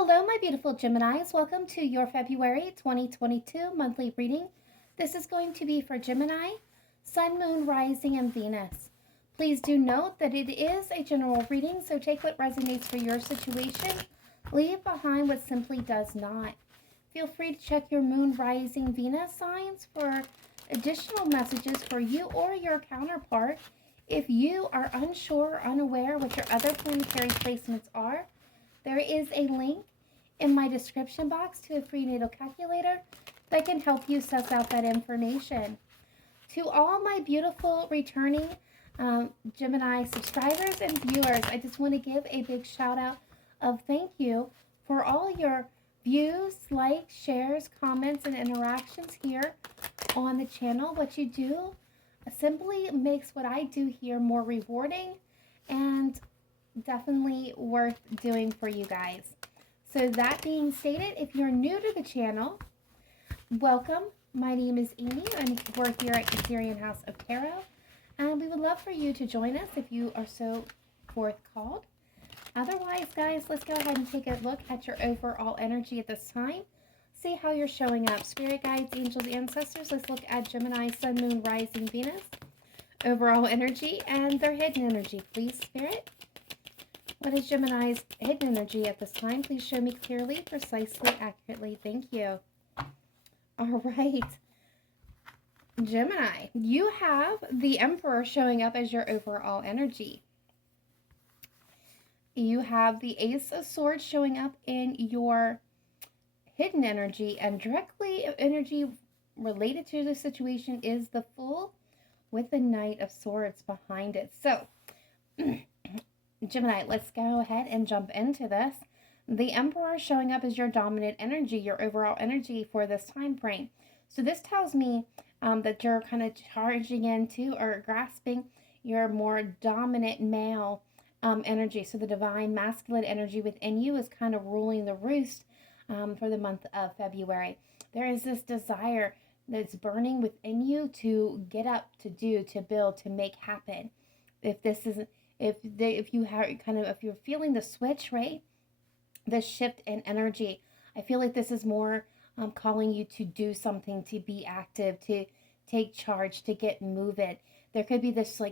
Hello, my beautiful Geminis. Welcome to your February 2022 monthly reading. This is going to be for Gemini, Sun, Moon, Rising, and Venus. Please do note that it is a general reading, so take what resonates for your situation. Leave behind what simply does not. Feel free to check your Moon, Rising, Venus signs for additional messages for you or your counterpart. If you are unsure or unaware what your other planetary placements are, there is a link in my description box to a free natal calculator that can help you suss out that information. To all my beautiful returning Gemini subscribers and viewers, I just want to give a big shout out of thank you for all your views, likes, shares, comments, and interactions here on the channel. What you do simply makes what I do here more rewarding and definitely worth doing for you guys. So that being stated, if you're new to the channel, welcome. My name is Amy and we're here at Cancerianhouse of Tarot, and we would love for you to join us if you are so forth called. Otherwise, guys, let's go ahead and take a look at your overall energy at this time. See how you're showing up. Spirit guides, angels, ancestors. Let's look at Gemini, Sun, Moon, Rising, Venus. Overall energy and their hidden energy, please, Spirit. What is Gemini's hidden energy at this time? Please show me clearly, precisely, accurately. Thank you. All right. Gemini, you have the Emperor showing up as your overall energy. You have the Ace of Swords showing up in your hidden energy, and directly energy related to the situation is the Fool with the Knight of Swords behind it. So, Gemini, let's go ahead and jump into this. The Emperor showing up as your dominant energy, your overall energy for this time frame. So this tells me that you're kind of charging into or grasping your more dominant male energy. So the divine masculine energy within you is kind of ruling the roost for the month of February. There is this desire that's burning within you to get up, to do, to build, to make happen. If this isn't if you're feeling the switch, right? The shift in energy, I feel like this is more calling you to do something, to be active, to take charge, to get moving. There could be this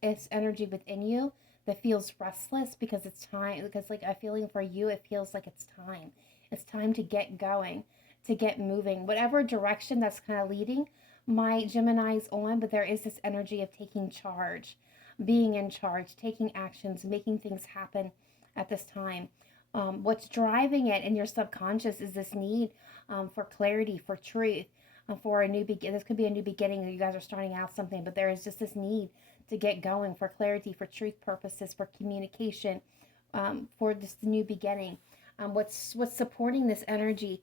it's energy within you that feels restless because it's time. Because like a feeling for you, it feels like it's time. It's time to get going, to get moving. Whatever direction that's kind of leading my Gemini's on, but there is this energy of taking charge, being in charge, taking actions, making things happen at this time. What's driving it in your subconscious is this need for clarity, for truth, for a new beginning. This could be a new beginning. You guys are starting out something, but there is just this need to get going, for clarity, for truth purposes, for communication, for this new beginning. What's supporting this energy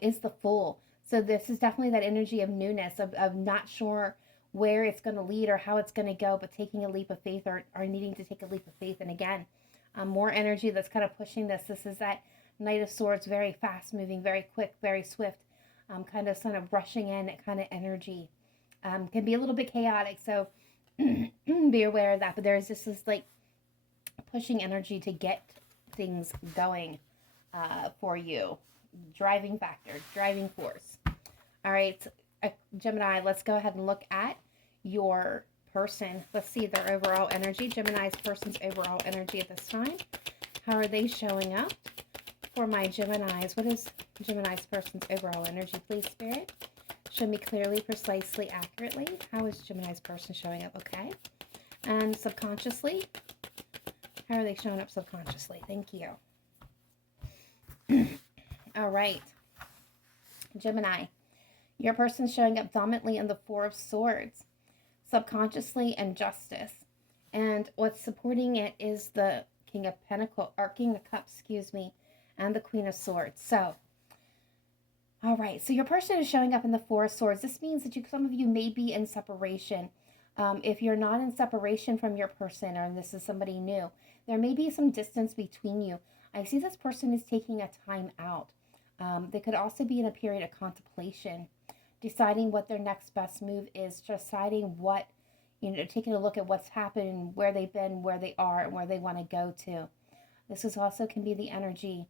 is the Fool. So this is definitely that energy of newness, of not sure where it's going to lead or how it's going to go, but taking a leap of faith or needing to take a leap of faith. And again, more energy that's kind of pushing this. This is that Knight of Swords, very fast moving, very quick, very swift, kind of rushing in kind of energy. Can be a little bit chaotic, so be aware of that. But there's just this like pushing energy to get things going for you. Driving factor, driving force. All right, Gemini, let's go ahead and look at your person. Let's see their overall energy. Gemini's person's overall energy at this time. How are they showing up for my Geminis? What is Gemini's person's overall energy, please, Spirit? Show me clearly, precisely, accurately. How is Gemini's person showing up? Okay. And subconsciously, how are they showing up subconsciously? Thank you. All right. Gemini, your person's showing up dominantly in the Four of Swords, subconsciously, and justice. And what's supporting it is the King of Pentacles, or King of Cups, excuse me, and the Queen of Swords. So, all right. So your person is showing up in the Four of Swords. This means that some of you may be in separation. If you're not in separation from your person, or this is somebody new, there may be some distance between you. I see this person is taking a time out. They could also be in a period of contemplation, deciding what their next best move is, deciding what, taking a look at what's happened, where they've been, where they are, and where they want to go to. This is also can be the energy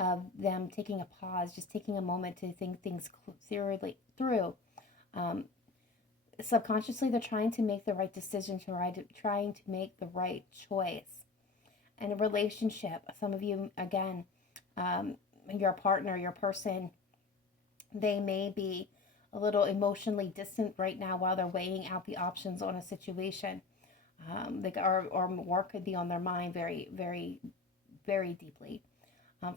of them taking a pause, just taking a moment to think things clearly through. Um, Subconsciously, they're trying to make the right decision, trying to make the right choice. In a relationship, some of you, again, your partner, your person, they may be a little emotionally distant right now while they're weighing out the options on a situation. Or more could be on their mind very, very, very deeply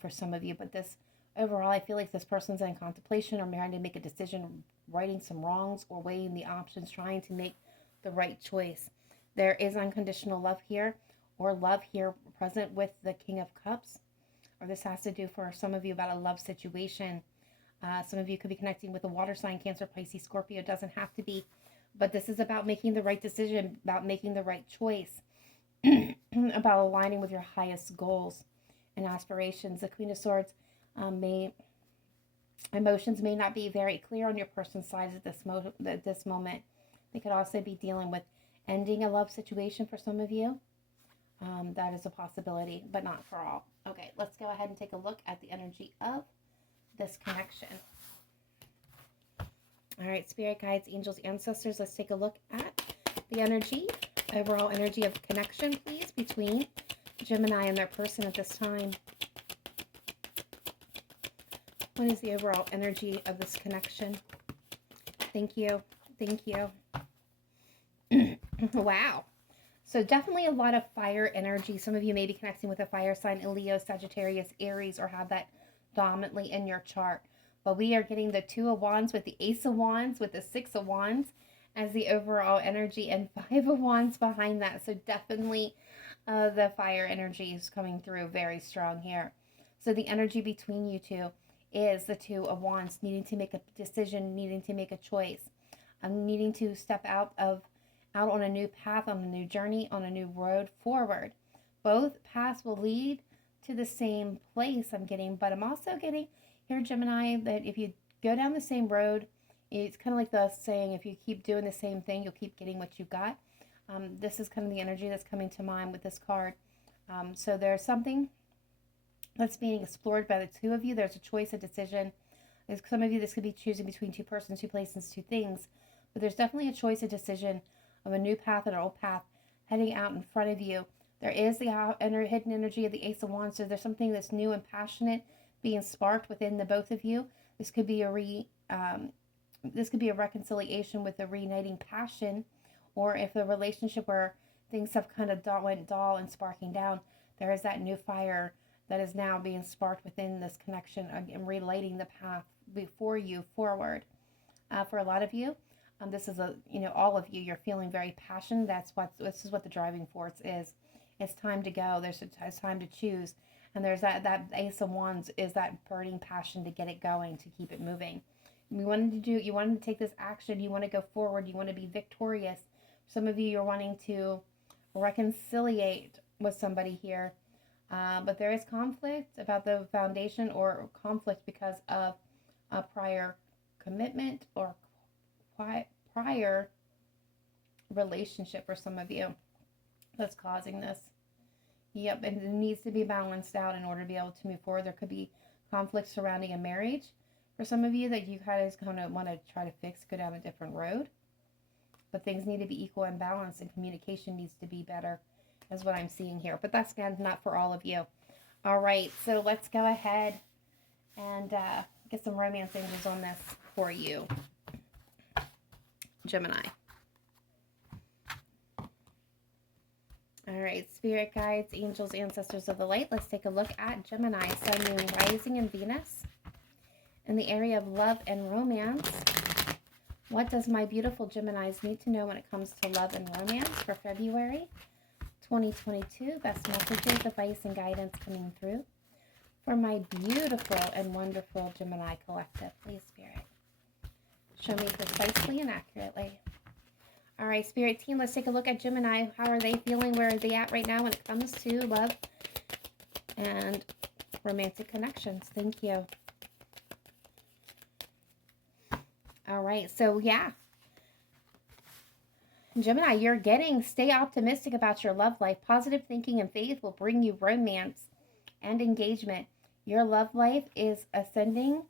for some of you. But this overall, I feel like this person's in contemplation or trying to make a decision, righting some wrongs or weighing the options, trying to make the right choice. There is unconditional love here, or love here present with the King of Cups. Or this has to do for some of you about a love situation. Some of you could be connecting with a water sign, Cancer, Pisces, Scorpio. It doesn't have to be. But this is about making the right decision, about making the right choice, about aligning with your highest goals and aspirations. The Queen of Swords emotions may not be very clear on your person's side at this moment. They could also be dealing with ending a love situation for some of you. That is a possibility, but not for all. Okay, let's go ahead and take a look at the energy of this connection. All right, spirit guides, angels, ancestors, let's take a look at the energy, overall energy of connection, please, between Gemini and their person at this time. What is the overall energy of this connection? Thank you. Thank you. Wow. So definitely a lot of fire energy. Some of you may be connecting with a fire sign, Leo, Sagittarius, Aries, or have that dominantly in your chart. But we are getting the Two of Wands with the Ace of Wands with the Six of Wands as the overall energy, and Five of Wands behind that. So definitely the fire energy is coming through very strong here. So the energy between you two is the Two of Wands, needing to make a decision, needing to make a choice, needing to step out on a new path, on a new journey, on a new road forward. Both paths will lead to the same place I'm getting, but I'm also getting here, Gemini, that if you go down the same road, it's kind of like the saying, if you keep doing the same thing, you'll keep getting what you got. This is kind of the energy that's coming to mind with this card. So there's something that's being explored by the two of you. There's a choice, a decision. There's some of you, this could be choosing between two persons, two places, two things. But there's definitely a choice, a decision of a new path and an old path heading out in front of you. There is the hidden energy of the Ace of Wands. So there's something that's new and passionate being sparked within the both of you. This could be a reconciliation with a reigniting passion, or if the relationship where things have kind of went dull and sparking down, there is that new fire that is now being sparked within this connection and relighting the path before you forward. For a lot of you, this is all of you, you're feeling very passionate. This is what the driving force is. It's time to go. It's time to choose. And there's that Ace of Wands is that burning passion to get it going, to keep it moving. You wanted to take this action. You want to go forward. You want to be victorious. Some of you, you're wanting to reconciliate with somebody here. But there is conflict about the foundation, or conflict because of a prior commitment or prior relationship for some of you that's causing this. Yep, and it needs to be balanced out in order to be able to move forward. There could be conflict surrounding a marriage for some of you that you guys kind of want to try to fix, go down a different road. But things need to be equal and balanced, and communication needs to be better, is what I'm seeing here. But that's, again, not for all of you. All right, so let's go ahead and get some romance angels on this for you, Gemini. All right, spirit guides, angels, ancestors of the light. Let's take a look at Gemini, Sun, Moon, Rising, and Venus. In the area of love and romance, what does my beautiful Geminis need to know when it comes to love and romance for February 2022? Best messages, advice, and guidance coming through for my beautiful and wonderful Gemini collective. Please, Spirit, show me precisely and accurately. All right, Spirit team, let's take a look at Gemini. How are they feeling? Where are they at right now when it comes to love and romantic connections? Thank you. All right, so yeah. Gemini, you're stay optimistic about your love life. Positive thinking and faith will bring you romance and engagement. Your love life is ascending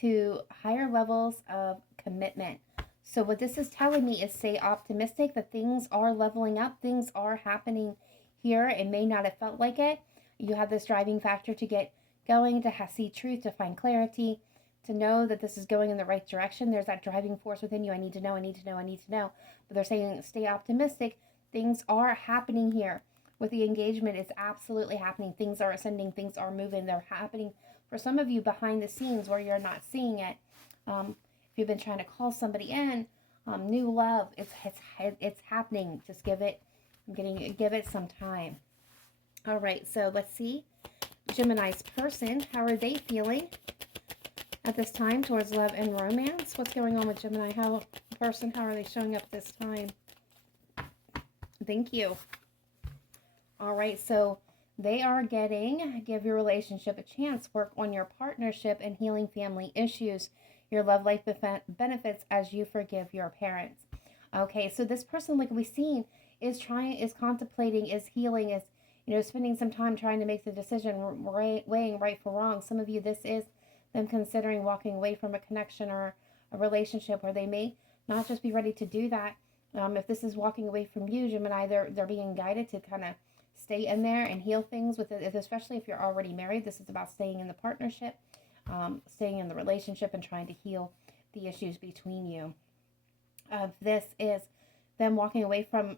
to higher levels of commitment. So what this is telling me is stay optimistic that things are leveling up, things are happening here. It may not have felt like it. You have this driving factor to get going, to see truth, to find clarity, to know that this is going in the right direction. There's that driving force within you. I need to know, I need to know, I need to know. But they're saying stay optimistic. Things are happening here. With the engagement, it's absolutely happening. Things are ascending, things are moving. They're happening for some of you behind the scenes where you're not seeing it. If you've been trying to call somebody in, new love, it's happening. Just give it some time. All right, so let's see. Gemini's person, how are they feeling at this time towards love and romance? What's going on with Gemini? How are they showing up this time? Thank you. All right, so they are getting, give your relationship a chance, work on your partnership and healing family issues. Your love life benefits as you forgive your parents. Okay, so this person, like we've seen, is contemplating, is healing, is, spending some time trying to make the decision, weighing right for wrong. Some of you, this is them considering walking away from a connection or a relationship where they may not just be ready to do that. If this is walking away from you, Gemini, they're being guided to kind of stay in there and heal things with it, especially if you're already married. This is about staying in the partnership, staying in the relationship and trying to heal the issues between you. This is them walking away from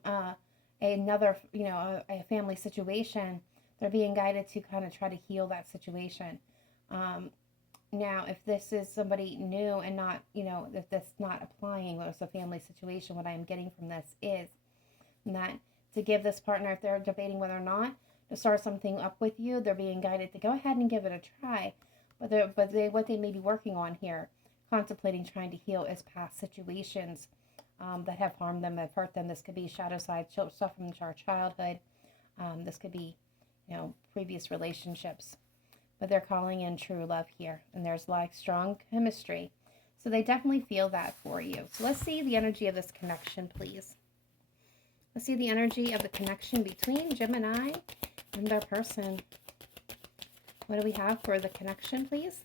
another, a family situation. They're being guided to kind of try to heal that situation. Now, if this is somebody new and not, if that's not applying, or it's a family situation, what I'm getting from this is that to give this partner, if they're debating whether or not to start something up with you, they're being guided to go ahead and give it a try. But what they may be working on here, contemplating trying to heal, is past situations that have harmed them, have hurt them. This could be shadow side stuff from our childhood. This could be, previous relationships. But they're calling in true love here, and there's like strong chemistry. So they definitely feel that for you. So let's see the energy of this connection, please. Let's see the energy of the connection between Gemini and their person. What do we have for the connection, please?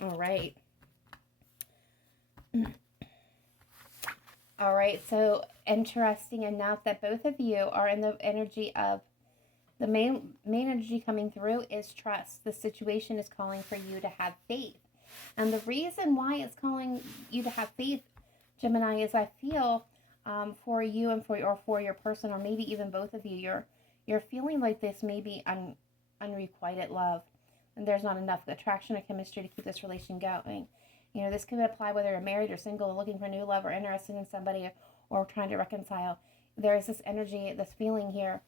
All right. All right, so interesting enough that both of you are in the energy of the main energy coming through is trust. The situation is calling for you to have faith. And the reason why it's calling you to have faith, Gemini, is I feel for you and for your person, or maybe even both of you, you're feeling like this may be unrequited love, and there's not enough attraction or chemistry to keep this relation going. This could apply whether you're married or single, looking for new love, or interested in somebody, or trying to reconcile. There is this energy, this feeling here,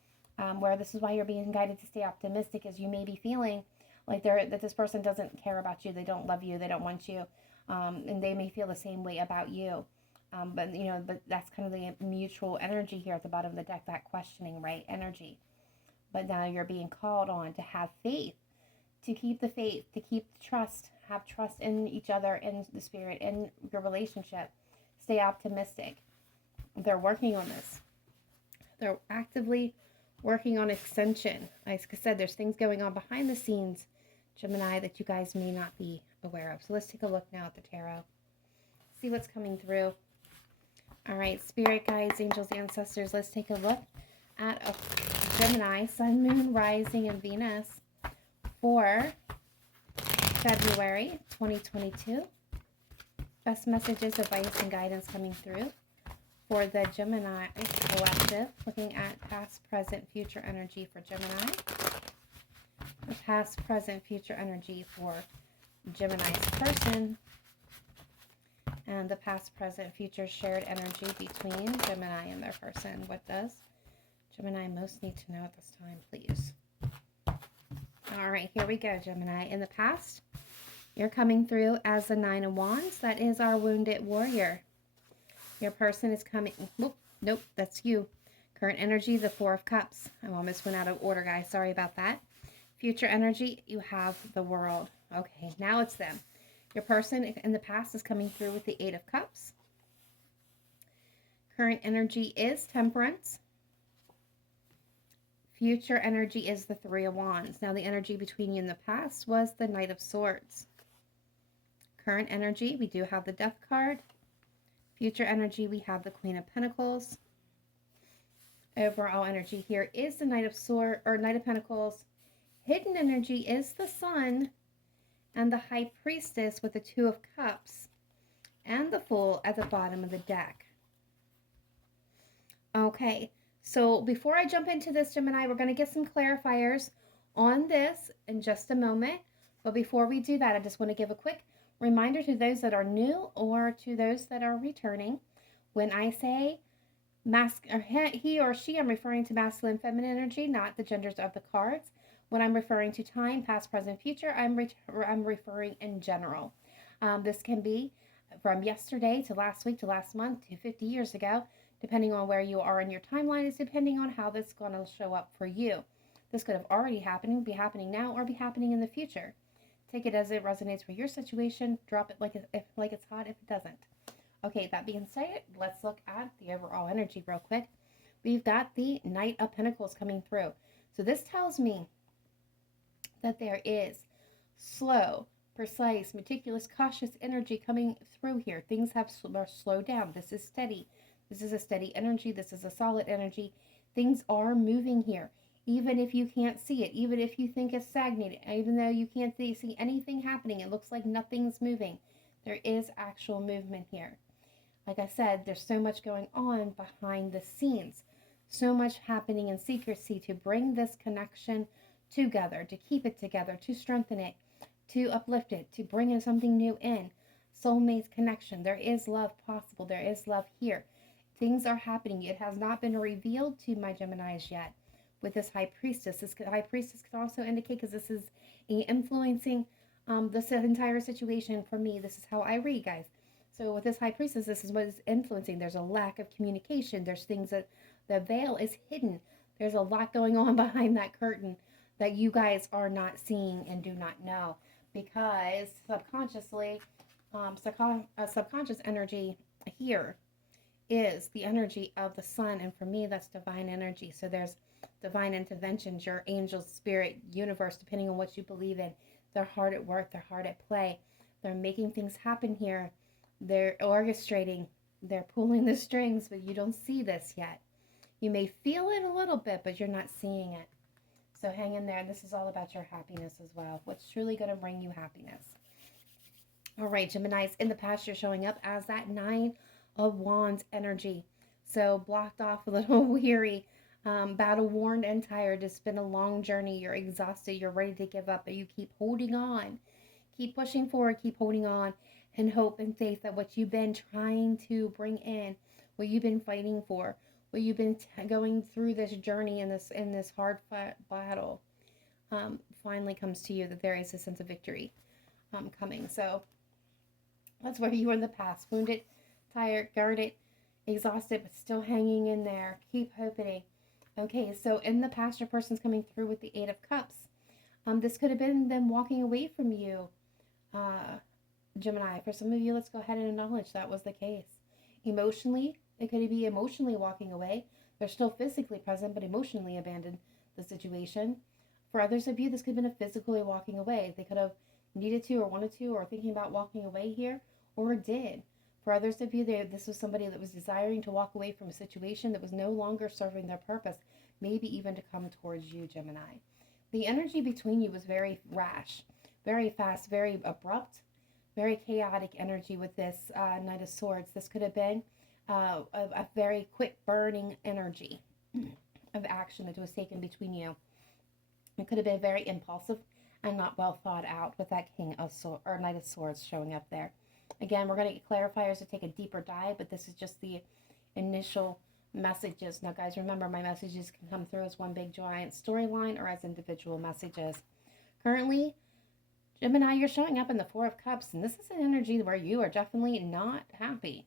where this is why you're being guided to stay optimistic, is you may be feeling like that this person doesn't care about you, they don't love you, they don't want you, and they may feel the same way about you. But that's kind of the mutual energy here at the bottom of the deck, that questioning, right, energy. But now you're being called on to have faith, to keep the faith, to keep trust, have trust in each other, in the spirit, in your relationship. Stay optimistic. They're working on this. They're actively working on extension. Like I said, there's things going on behind the scenes, Gemini, that you guys may not be aware of. So let's take a look now at the tarot. See what's coming through. All right, spirit guides, angels, ancestors, let's take a look at a Gemini, sun, moon, rising, and Venus for February 2022. Best messages, advice, and guidance coming through for the Gemini collective. Looking at past, present, future energy for Gemini. The past, present, future energy for Gemini's person. And the past, present, future shared energy between Gemini and their person. What does Gemini most need to know at this time, please? All right, here we go, Gemini. In the past, you're coming through as the Nine of Wands. That is our wounded warrior. Your person is coming... Nope, that's you. Current energy, the Four of Cups. I almost went out of order, guys. Sorry about that. Future energy, you have the World. Okay, now it's them. Your person in the past is coming through with the Eight of Cups. Current energy is Temperance. Future energy is the Three of Wands. Now, the energy between you in the past was the Knight of Swords. Current energy, we do have the Death card. Future energy, we have the Queen of Pentacles. Overall energy here is the Knight of Swords or Knight of Pentacles. Hidden energy is the Sun and the High Priestess with the Two of Cups and the Fool at the bottom of the deck. Okay, so before I jump into this, Gemini, we're going to get some clarifiers on this in just a moment. But before we do that, I just want to give a quick reminder to those that are new or to those that are returning. When I say he or she, I'm referring to masculine, feminine energy, not the genders of the cards. When I'm referring to time, past, present, future, I'm referring in general. This can be from yesterday to last week to last month to 50 years ago, depending on where you are in your timeline, is depending on how this is going to show up for you. This could have already happened, be happening now, or be happening in the future. Take it as it resonates for your situation. Drop it like it's hot if it doesn't. Okay, that being said, let's look at the overall energy real quick. We've got the Knight of Pentacles coming through. So this tells me that there is slow, precise, meticulous, cautious energy coming through here. Things are slowed down. This is steady. This is a steady energy. This is a solid energy. Things are moving here. Even if you can't see it, even if you think it's stagnated, even though you can't see anything happening, it looks like nothing's moving. There is actual movement here. Like I said, there's so much going on behind the scenes. So much happening in secrecy to bring this connection together, to keep it together, to strengthen it, to uplift it, to bring in something new in. Soulmate connection. There is love possible. There is love here. Things are happening. It has not been revealed to my Geminis yet with this High Priestess. This High Priestess could also indicate, because this is influencing this entire situation for me. This is how I read, guys. So with this High Priestess, this is what is influencing. There's a lack of communication. There's things that the veil is hidden. There's a lot going on behind that curtain that you guys are not seeing and do not know, because subconsciously, subconscious energy here is the energy of the Sun, and for me, that's divine energy. So there's divine interventions, your angel, spirit, universe, depending on what you believe in. They're hard at work. They're hard at play. They're making things happen here. They're orchestrating. They're pulling the strings, but you don't see this yet. You may feel it a little bit, but you're not seeing it. So hang in there. This is all about your happiness as well. What's truly going to bring you happiness. All right, Geminis, in the past, you're showing up as that Nine of Wands energy. So blocked off, a little weary, battle-worn and tired. It's been a long journey. You're exhausted. You're ready to give up, but you keep holding on. Keep pushing forward. Keep holding on in hope and faith that what you've been trying to bring in, what you've been fighting for, what you've been going through this journey in this hard battle, finally comes to you, that there is a sense of victory coming. So that's where you were in the past. Wounded, tired, guarded, exhausted, but still hanging in there. Keep hoping. Okay, so in the past, your person's coming through with the Eight of Cups. This could have been them walking away from you, Gemini. For some of you, let's go ahead and acknowledge that was the case. Emotionally, it could be emotionally walking away. They're still physically present, but emotionally abandoned the situation. For others of you, this could have been a physically walking away. They could have needed to or wanted to or thinking about walking away here, or did. For others of you, this was somebody that was desiring to walk away from a situation that was no longer serving their purpose, maybe even to come towards you, Gemini. The energy between you was very rash, very fast, very abrupt, very chaotic energy with this Knight of Swords. This could have been a very quick burning energy of action that was taken between you. It could have been very impulsive and not well thought out with that King of Swords or Knight of Swords showing up there. Again, we're going to get clarifiers to take a deeper dive, but this is just the initial messages. Now, guys, remember, my messages can come through as one big giant storyline or as individual messages. Currently, Gemini, you're showing up in the Four of Cups, and this is an energy where you are definitely not happy.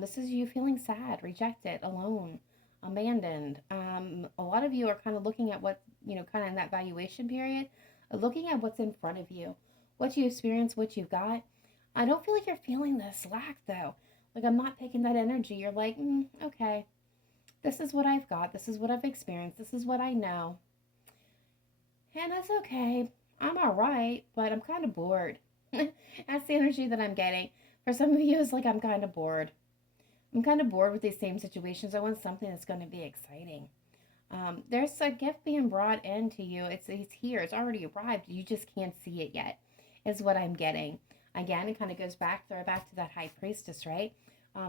This is you feeling sad, rejected, alone, abandoned. A lot of you are kind of looking at what, kind of in that valuation period, looking at what's in front of you, what you experience, what you've got. I don't feel like you're feeling this lack, though. Like, I'm not taking that energy. You're like, okay. This is what I've got. This is what I've experienced. This is what I know. And that's okay. I'm all right, but I'm kind of bored. That's the energy that I'm getting. For some of you, it's like I'm kind of bored. I'm kind of bored with these same situations. I want something that's going to be exciting. There's a gift being brought into you. It's here. It's already arrived. You just can't see it yet, is what I'm getting. Again, it kind of goes back to that high priestess, right?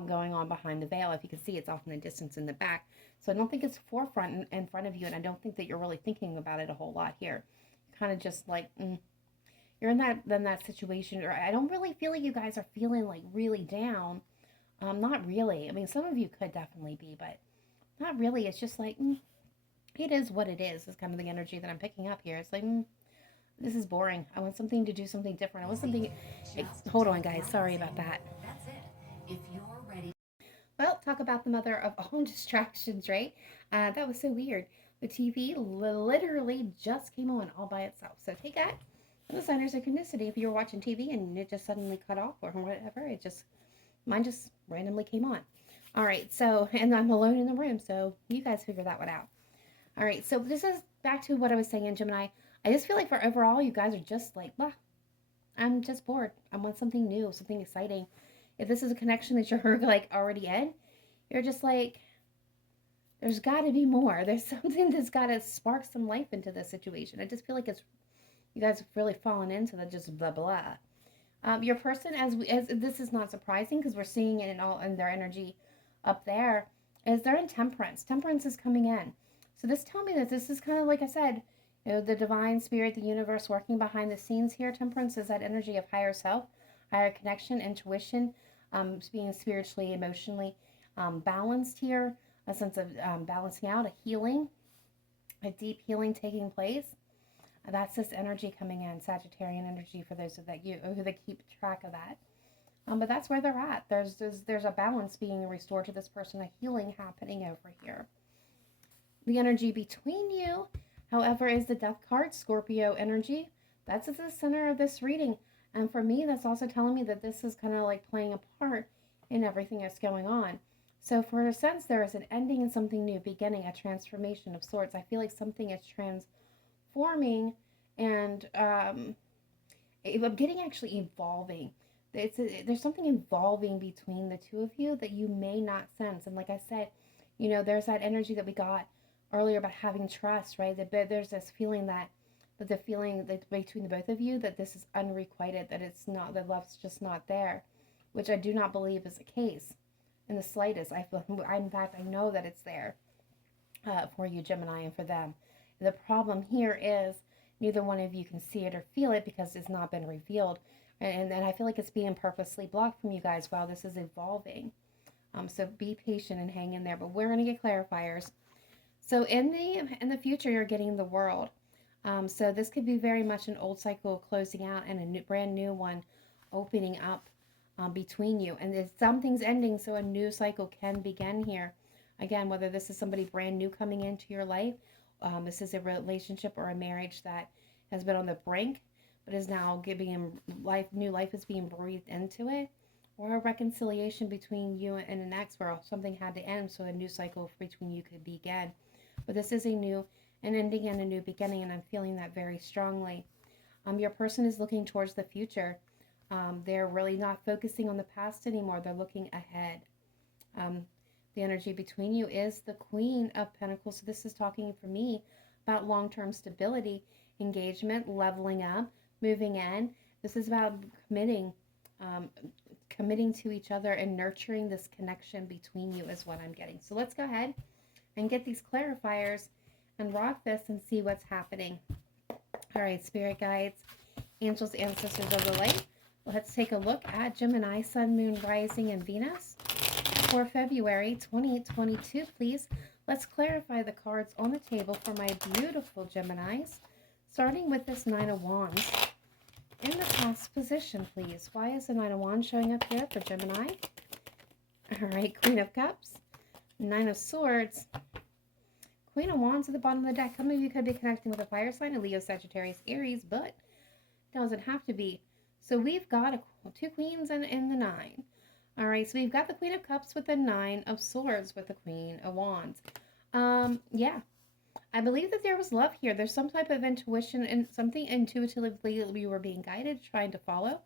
Going on behind the veil. If you can see, it's off in the distance in the back. So I don't think it's forefront in front of you, and I don't think that you're really thinking about it a whole lot here. Kind of just like you're in that situation, or I don't really feel like you guys are feeling like really down. Not really. I mean, some of you could definitely be, but not really. It's just like it is what it is. It's kind of the energy that I'm picking up here. It's like this is boring. I want something to do something different. I want something. Hold on, guys. Sorry about that. That's it. If you're ready. Well, talk about the mother of all distractions, right? That was so weird. The TV literally just came on all by itself. So take that. The sign of synchronicity. If you were watching TV and it just suddenly cut off or whatever, mine just randomly came on. All right, so, and I'm alone in the room, so you guys figure that one out. All right, so this is back to what I was saying, Gemini. I just feel like for overall, you guys are just like, bah, I'm just bored. I want something new, something exciting. If this is a connection that you're like already in, you're just like, there's got to be more. There's something that's got to spark some life into this situation. I just feel like you guys have really fallen into the just blah blah. Your person, as this is not surprising because we're seeing it in their energy up there, is they're in temperance. Temperance is coming in. So this tells me that this is kind of like I said, the divine spirit, the universe working behind the scenes here. Temperance is that energy of higher self, higher connection, intuition, being spiritually, emotionally balanced here, a sense of balancing out, a healing, a deep healing taking place. That's this energy coming in, Sagittarian energy for those that who that keep track of that. But that's where they're at. There's a balance being restored to this person, a healing happening over here. The energy between you, however, is the Death card, Scorpio energy. That's at the center of this reading. And for me, that's also telling me that this is kind of like playing a part in everything that's going on. So for a sense, there is an ending and something new, beginning, a transformation of sorts. I feel like something is transforming and I'm getting actually evolving. There's something evolving between the two of you that you may not sense. And like I said, there's that energy that we got earlier about having trust, right? There's this feeling that the feeling that between the both of you that this is unrequited, that it's not, that love's just not there, which I do not believe is the case in the slightest. In fact, I know that it's there for you, Gemini, and for them. The problem here is neither one of you can see it or feel it because it's not been revealed. And I feel like it's being purposely blocked from you guys while this is evolving. So be patient and hang in there. But we're going to get clarifiers. So in the future, you're getting the world. So this could be very much an old cycle closing out and a brand new one opening up between you. And if something's ending, so a new cycle can begin here. Again, whether this is somebody brand new coming into your life, this is a relationship or a marriage that has been on the brink, but is now giving new life is being breathed into it, or a reconciliation between you and an ex where something had to end, so a new cycle between you could begin. But this is an ending and a new beginning, and I'm feeling that very strongly. Your person is looking towards the future. They're really not focusing on the past anymore. They're looking ahead. The energy between you is the Queen of Pentacles. So this is talking for me about long-term stability, engagement, leveling up, moving in. This is about committing to each other and nurturing this connection between you is what I'm getting. So let's go ahead and get these clarifiers and rock this and see what's happening. All right, spirit guides, angels, ancestors of the light. Let's take a look at Gemini, Sun, Moon, Rising, and Venus for February 2022, please. Let's clarify the cards on the table for my beautiful Geminis, starting with this Nine of Wands. In the past position, please. Why is the Nine of Wands showing up here for Gemini? All right, Queen of Cups, Nine of Swords, Queen of Wands at the bottom of the deck. Some of you could be connecting with a fire sign, a Leo, Sagittarius, Aries, but it doesn't have to be. So we've got two queens and the nine. All right, so we've got the Queen of Cups with the Nine of Swords with the Queen of Wands. Yeah, I believe that there was love here. There's some type of intuition and something intuitively we were being guided, trying to follow.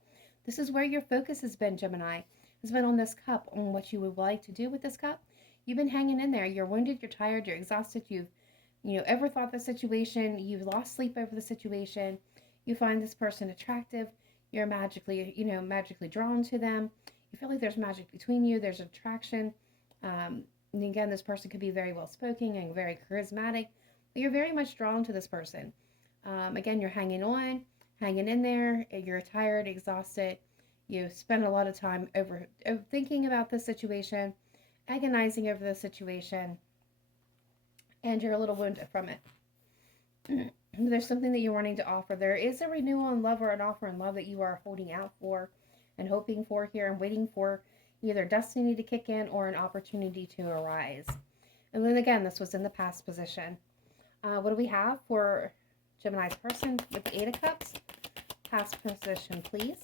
This is where your focus has been, Gemini. Has been on this cup, on what you would like to do with this cup. You've been hanging in there. You're wounded, you're tired, you're exhausted. You've, overthought the situation. You've lost sleep over the situation. You find this person attractive. You're magically drawn to them. You feel like there's magic between you. There's attraction. And again, this person could be very well spoken and very charismatic. But you're very much drawn to this person. Again, you're hanging on, hanging in there. You're tired, exhausted. You spend a lot of time over thinking about the situation, agonizing over the situation, and you're a little wounded from it. There's something that you're wanting to offer. There is a renewal in love or an offer in love that you are holding out for and hoping for here and waiting for either destiny to kick in or an opportunity to arise. And then again, this was in the past position. What do we have for Gemini's person with the Eight of Cups? Past position, please.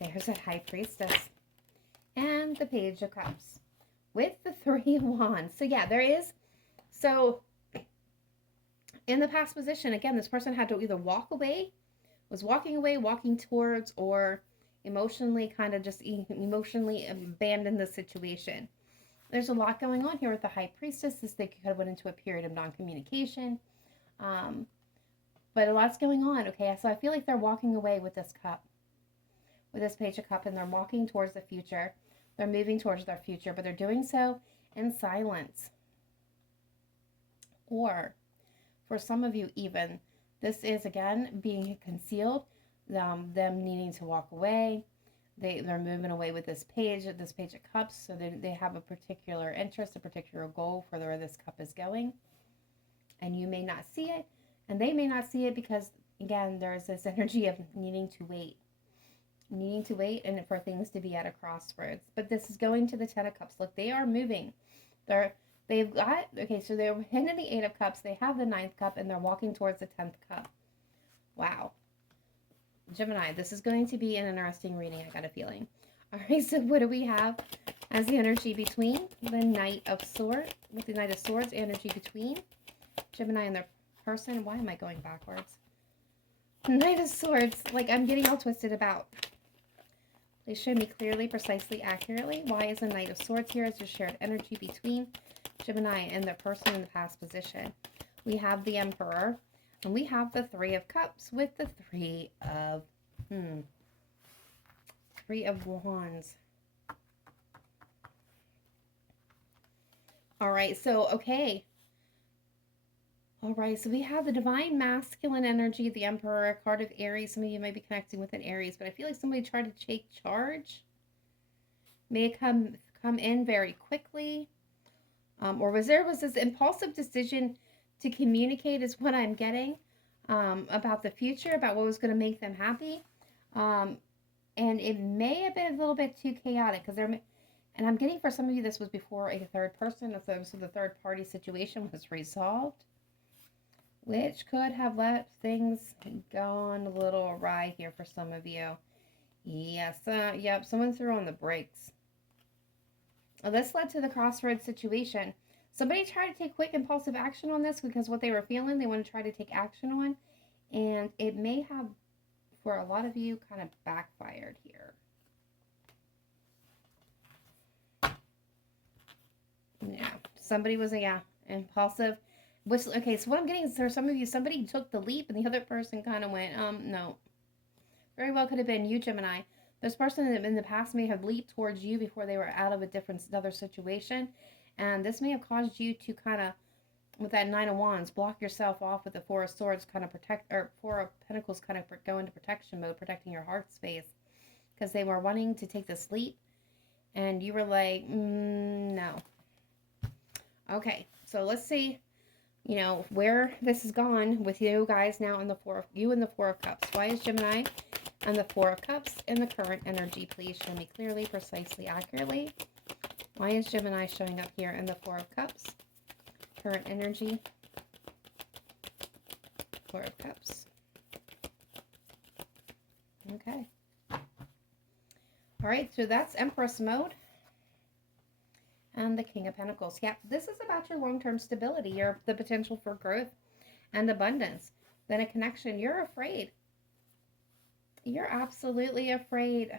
There's a High Priestess. And the Page of Cups with the Three of Wands. So yeah, there is. So in the past position, again, this person had to either walk away, was walking away, walking towards, or emotionally abandon the situation. There's a lot going on here with the High Priestess. This they could have went into a period of non-communication. But a lot's going on. Okay, so I feel like they're walking away with this cup, with this Page of Cup, and they're walking towards the future. They're moving towards their future, but they're doing so in silence. Or for some of you even, this is again being concealed, them needing to walk away. They're moving away with this Page of Cups, so they have a particular interest, a particular goal for where this cup is going. And you may not see it, and they may not see it because, again, there's this energy of needing to wait and for things to be at a crossroads. But this is going to the Ten of Cups. Look, they are moving. So they're hitting the Eight of Cups. They have the Ninth Cup, and they're walking towards the 10th Cup. Wow. Gemini, this is going to be an interesting reading, I got a feeling. All right, so what do we have as the energy between the Knight of Swords, with the Knight of Swords, energy between Gemini and their person? Why am I going backwards? Knight of Swords, like I'm getting all twisted about. Please show me clearly, precisely, accurately. Why is the Knight of Swords here as your shared energy between Gemini and their person in the past position? We have the Emperor. And we have the Three of Cups with the Three of Wands. All right, so, okay. All right, so we have the Divine Masculine energy, the Emperor, a card of Aries. Some of you might be connecting with an Aries, but I feel like somebody tried to take charge. May come in very quickly. Or was this impulsive decision to communicate is what I'm getting about the future, about what was going to make them happy. And it may have been a little bit too chaotic because and I'm getting for some of you this was before a third person, so the third party situation was resolved, which could have let things gone a little awry here for some of you. Yes, yep, someone threw on the brakes. This led to the crossroads situation. Somebody tried to take quick impulsive action on this because what they were feeling, they want to try to take action on. And it may have, for a lot of you, kind of backfired here. Yeah, somebody was, impulsive. Which, okay, so what I'm getting is for some of you, somebody took the leap and the other person kind of went, no. Very well could have been you, Gemini. This person in the past may have leaped towards you before they were out of another situation. And this may have caused you to kind of, with that Nine of Wands, block yourself off with the Four of Swords, kind of protect, or Four of Pentacles kind of go into protection mode, protecting your heart space. Because they were wanting to take this leap. And you were like, no. Okay, so let's see, where this has gone with you guys now in the Four of Cups. Why is Gemini and the Four of Cups in the current energy? Please show me clearly, precisely, accurately. Why is Gemini showing up here in the Four of Cups? Current energy. Four of Cups. Okay. All right, so that's Empress mode. And the King of Pentacles. Yeah, this is about your long-term stability, the potential for growth and abundance. Then a connection. You're afraid. You're absolutely afraid,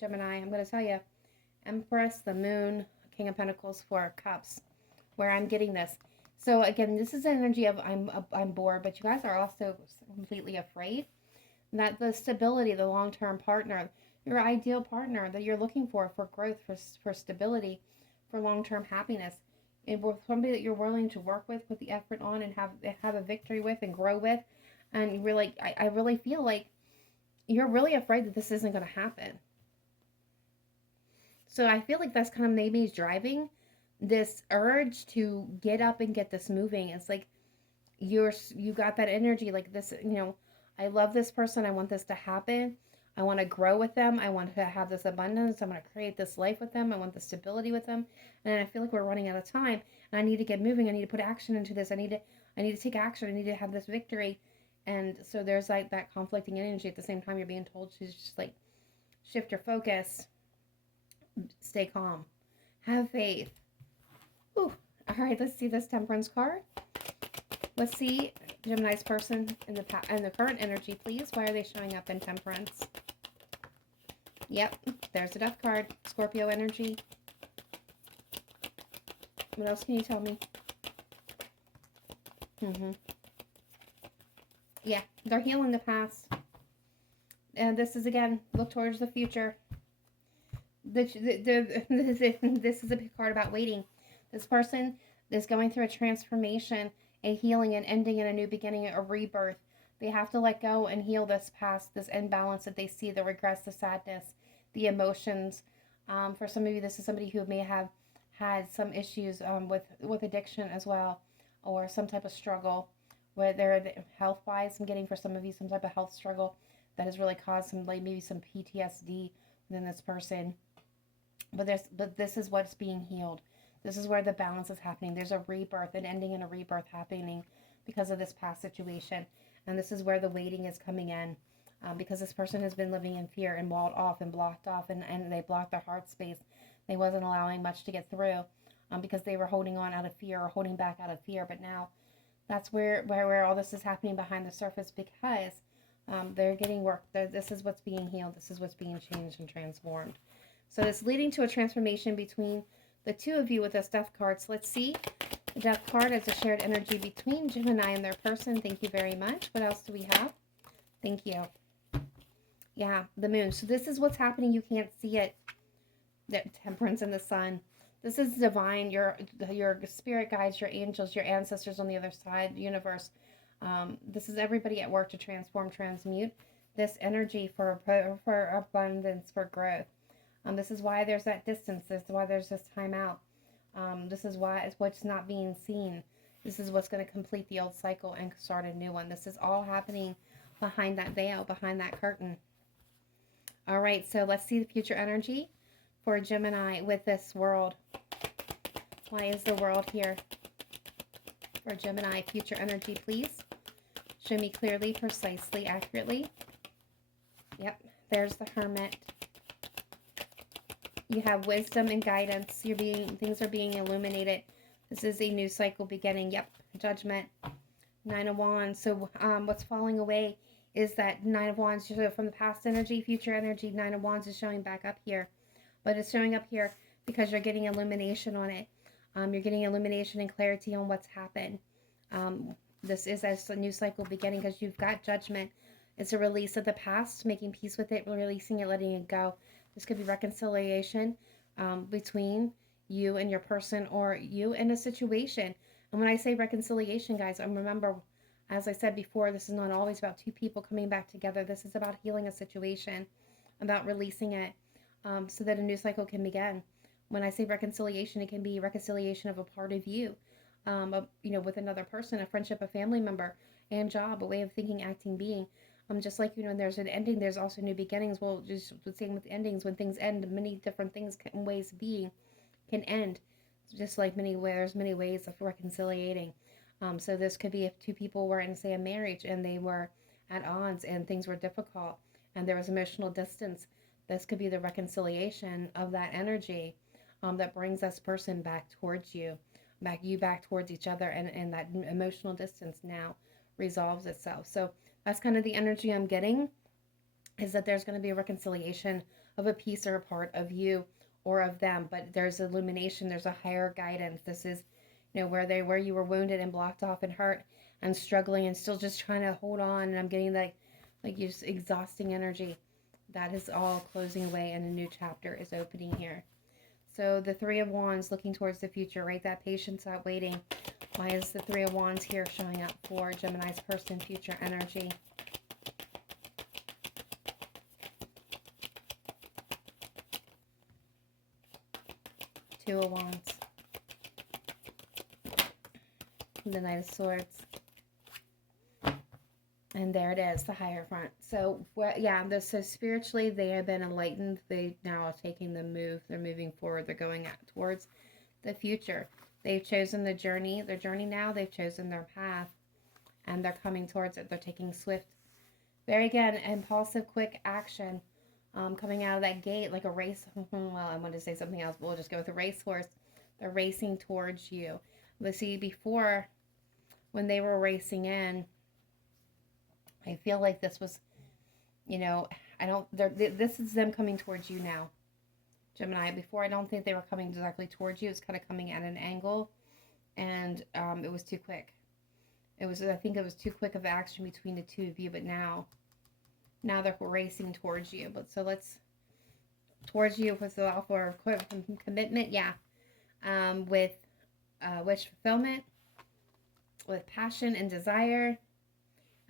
Gemini. I'm going to tell you. Empress, the Moon, King of Pentacles, Four of Cups, where I'm getting this. So again, this is energy of I'm bored, but you guys are also completely afraid that the stability, the long-term partner, your ideal partner that you're looking for growth, for stability, for long-term happiness, and with somebody that you're willing to work with, put the effort on, and have a victory with and grow with, and you're like, I really feel like you're really afraid that this isn't going to happen. So I feel like that's kind of maybe driving this urge to get up and get this moving. It's like you got that energy, like this, I love this person. I want this to happen. I want to grow with them. I want to have this abundance. I want to create this life with them. I want the stability with them. And I feel like we're running out of time. And I need to get moving. I need to put action into this. I need to take action. I need to have this victory. And so there's like that conflicting energy. At the same time, you're being told to just like shift your focus, stay calm, have faith. Whew. All right, let's see this Temperance card. Let's see Gemini's person in the current energy, please. Why are they showing up in Temperance? Yep, there's the Death card. Scorpio energy. What else can you tell me? Yeah, they're healing the past. And this is, again, look towards the future. This is a big card about waiting. This person is going through a transformation, a healing, an ending, and a new beginning, a rebirth. They have to let go and heal this past, this imbalance that they see, the regrets, the sadness, the emotions. For some of you, this is somebody who may have had some issues with addiction as well, or some type of struggle, whether health-wise. I'm getting for some of you some type of health struggle that has really caused some, like maybe some PTSD within this person. But this is what's being healed. This is where the balance is happening. There's a rebirth, an ending and a rebirth happening because of this past situation. And this is where the waiting is coming in, because this person has been living in fear and walled off and blocked off, and they blocked their heart space. They wasn't allowing much to get through because they were holding on out of fear or holding back out of fear. But now that's where all this is happening behind the surface, because they're getting work. This is what's being healed. This is what's being changed and transformed. So it's leading to a transformation between the two of you with this Death card. So let's see. The Death card is a shared energy between Gemini and their person. Thank you very much. What else do we have? Thank you. Yeah, the Moon. So this is what's happening. You can't see it. The Temperance and the Sun. This is divine. Your spirit guides, your angels, your ancestors on the other side, the universe. This is everybody at work to transform, transmute this energy for abundance, for growth. This is why there's that distance. This is why there's this time out. This is why it's what's not being seen. This is what's going to complete the old cycle and start a new one. This is all happening behind that veil, behind that curtain. All right, so let's see the future energy for Gemini with this world. Why is the world here for Gemini? Future energy, please. Show me clearly, precisely, accurately. Yep, there's the Hermit. You have wisdom and guidance. Things are being illuminated. This is a new cycle beginning. Yep, Judgment. Nine of Wands. So what's falling away is that Nine of Wands. So from the past energy, future energy, Nine of Wands is showing back up here. But it's showing up here because you're getting illumination on it. You're getting illumination and clarity on what's happened. This is as a new cycle beginning because you've got Judgment. It's a release of the past, making peace with it, releasing it, letting it go. This could be reconciliation between you and your person, or you and a situation. And when I say reconciliation, guys, remember, as I said before, this is not always about two people coming back together. This is about healing a situation, about releasing it so that a new cycle can begin. When I say reconciliation, it can be reconciliation of a part of you, with another person, a friendship, a family member, and job, a way of thinking, acting, being. Just like, there's an ending, there's also new beginnings. Well, just the same with endings. When things end, many different things and ways of being can end. Just like there's many ways of reconciliating. So this could be if two people were in, say, a marriage and they were at odds and things were difficult and there was emotional distance. This could be the reconciliation of that energy that brings this person back towards you, back towards each other, and that emotional distance now resolves itself. So that's kind of the energy I'm getting, is that there's going to be a reconciliation of a piece or a part of you or of them, but there's illumination, there's a higher guidance. This is, where you were wounded and blocked off and hurt and struggling and still just trying to hold on, and I'm getting like just exhausting energy. That is all closing away, and a new chapter is opening here. So the Three of Wands, looking towards the future, right? That patience, that waiting. Why is the Three of Wands here showing up for Gemini's person, future energy? Two of Wands. The Knight of Swords. And there it is, the Hierophant. So, yeah, so spiritually, they have been enlightened. They now are taking the move. They're moving forward. They're going out towards the future. They've chosen their journey now. They've chosen their path, and they're coming towards it. They're taking swift, very, again, impulsive, quick action, coming out of that gate like a race. Well, I wanted to say something else, but we'll just go with a racehorse. They're racing towards you. Let's see, before, when they were racing in, I feel like this was, this is them coming towards you now, Gemini. Before, I don't think they were coming directly towards you. It's kind of coming at an angle, and it was too quick. I think it was too quick of action between the two of you, but now they're racing towards you. But so let's, towards you with the offer of commitment, yeah, with wish fulfillment, with passion and desire,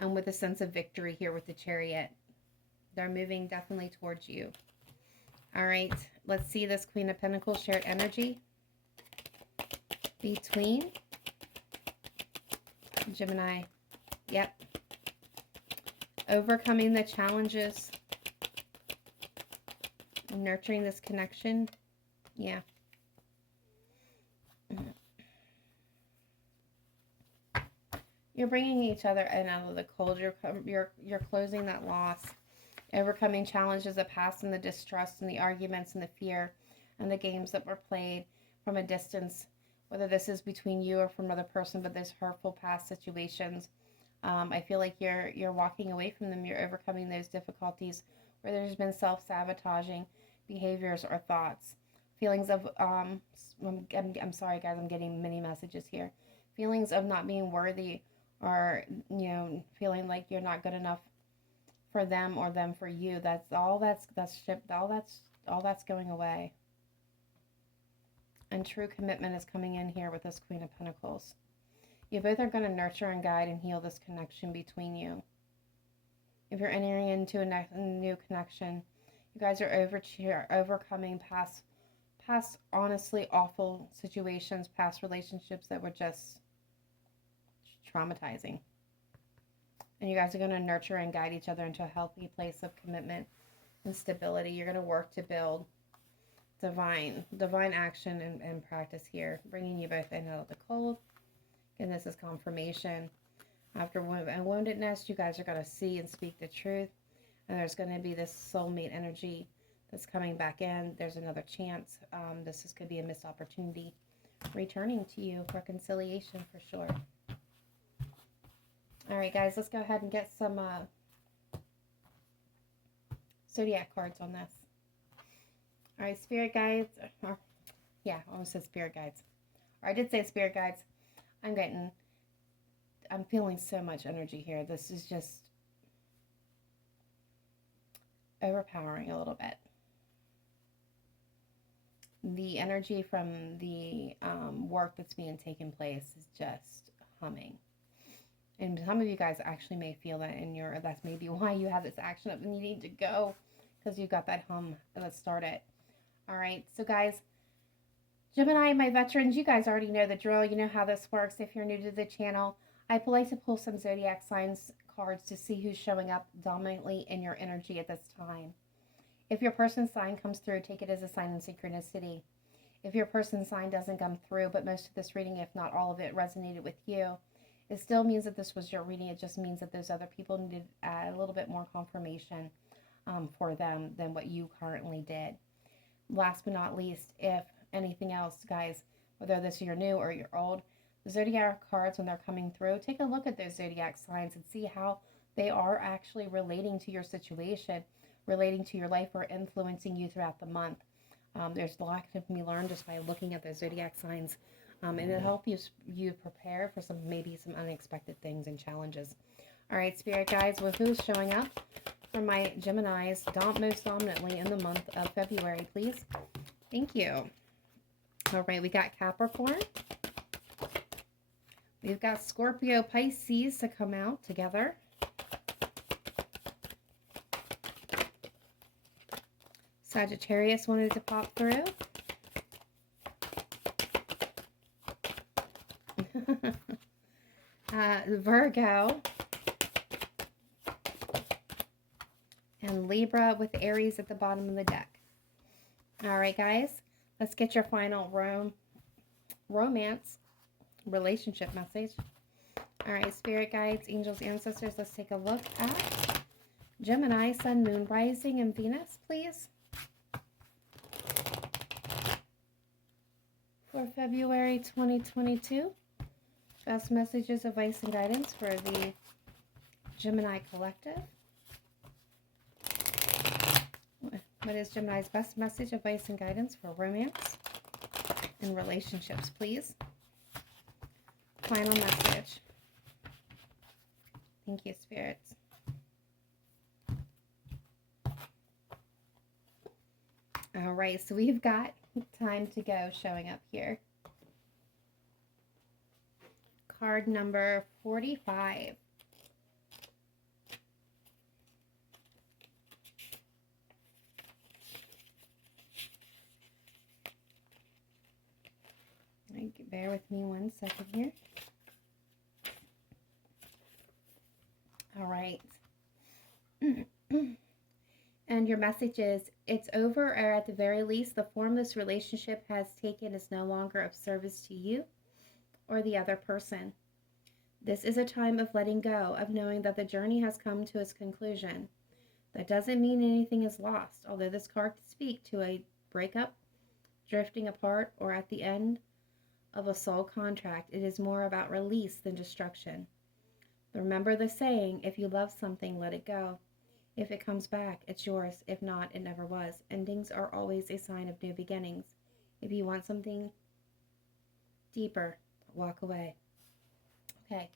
and with a sense of victory here with the Chariot. They're moving definitely towards you. All right, let's see this Queen of Pentacles shared energy between Gemini. Yep. Overcoming the challenges, nurturing this connection. Yeah. You're bringing each other in out of the cold. You're closing that loss, overcoming challenges that past, and the distrust and the arguments and the fear and the games that were played from a distance, whether this is between you or from another person, but there's hurtful past situations. I feel like you're walking away from them. You're overcoming those difficulties where there's been self-sabotaging behaviors or thoughts, feelings of I'm sorry guys, I'm getting many messages here. Feelings of not being worthy, or feeling like you're not good enough for them or them for you. That's going away. And true commitment is coming in here with this Queen of Pentacles. You both are going to nurture and guide and heal this connection between you. If you're entering into a new connection, you guys are overcoming past honestly awful situations, past relationships that were just traumatizing. And you guys are going to nurture and guide each other into a healthy place of commitment and stability. You're going to work to build divine action and practice here, bringing you both in out of the cold. And this is confirmation. After woundedness, you guys are going to see and speak the truth. And there's going to be this soulmate energy that's coming back in. There's another chance. This could be a missed opportunity returning to you. Reconciliation for sure. All right, guys, let's go ahead and get some zodiac cards on this. All right, spirit guides. I almost said spirit guides. Or I did say spirit guides. I'm feeling so much energy here. This is just overpowering a little bit. The energy from the work that's being taken place is just humming. And some of you guys actually may feel that that's maybe why you have this action of needing to go, because you've got that hum. Let's start it. All right, so guys, Gemini, my veterans, you guys already know the drill. You know how this works. If you're new to the channel, I like to pull some zodiac signs cards to see who's showing up dominantly in your energy at this time. If your person's sign comes through, take it as a sign in synchronicity. If your person's sign doesn't come through, but most of this reading, if not all of it, resonated with you, it still means that this was your reading. It just means that those other people needed a little bit more confirmation. for them than what you currently did. Last but not least, if anything else, guys, whether this you're new or you're old, the zodiac cards, when they're coming through, take a look at those zodiac signs and see how they are actually relating to your situation, relating to your life, or influencing you throughout the month. There's a lot to be learned just by looking at those zodiac signs, and it'll help you prepare for maybe some unexpected things and challenges. All right, Spirit guides, well, who's showing up for my Geminis most dominantly in the month of February, please? Thank you. All right, we got Capricorn. We've got Scorpio, Pisces to come out together. Sagittarius wanted to pop through. Virgo. And Libra with Aries at the bottom of the deck. All right, guys, let's get your final romance relationship message. All right, spirit guides, angels, ancestors, let's take a look at Gemini, Sun, Moon, Rising, and Venus, please, for February 2022. Best messages, advice, and guidance for the Gemini collective. What is Gemini's best message, advice, and guidance for romance and relationships, please? Final message. Thank you, spirits. All right, so we've got time to go showing up here. Card number 45. Bear with me 1 second here. All right. And your message is, it's over, or at the very least, the form this relationship has taken is no longer of service to you or the other person. This is a time of letting go, of knowing that the journey has come to its conclusion. That doesn't mean anything is lost, although this card could speak to a breakup, drifting apart, or at the end of a soul contract. It is more about release than destruction. Remember the saying, if you love something, let it go. If it comes back, it's yours. If not, it never was. Endings are always a sign of new beginnings. If you want something deeper, walk away. Okay.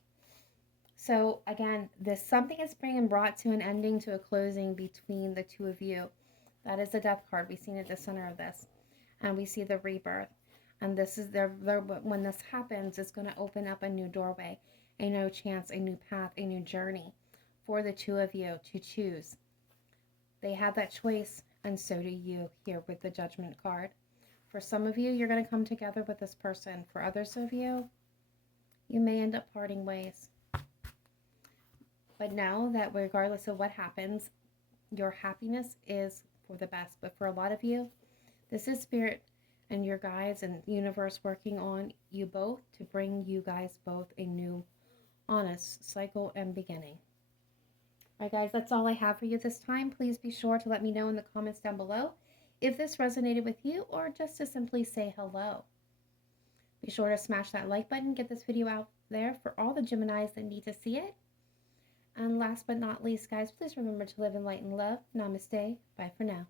So again, this something is being brought to an ending, to a closing between the two of you. That is the Death card. We see it at the center of this. And we see the rebirth. And this is when this happens, it's going to open up a new doorway, a new chance, a new path, a new journey for the two of you to choose. They have that choice, and so do you here with the Judgment card. For some of you, you're going to come together with this person. For others of you, you may end up parting ways. But know that regardless of what happens, your happiness is for the best. But for a lot of you, this is Spirit and your guides and the universe working on you both to bring you guys both a new, honest cycle and beginning. All right, guys, that's all I have for you this time. Please be sure to let me know in the comments down below if this resonated with you, or just to simply say hello. Be sure to smash that like button, get this video out there for all the Geminis that need to see it. And last but not least, guys, please remember to live in light and love. Namaste. Bye for now.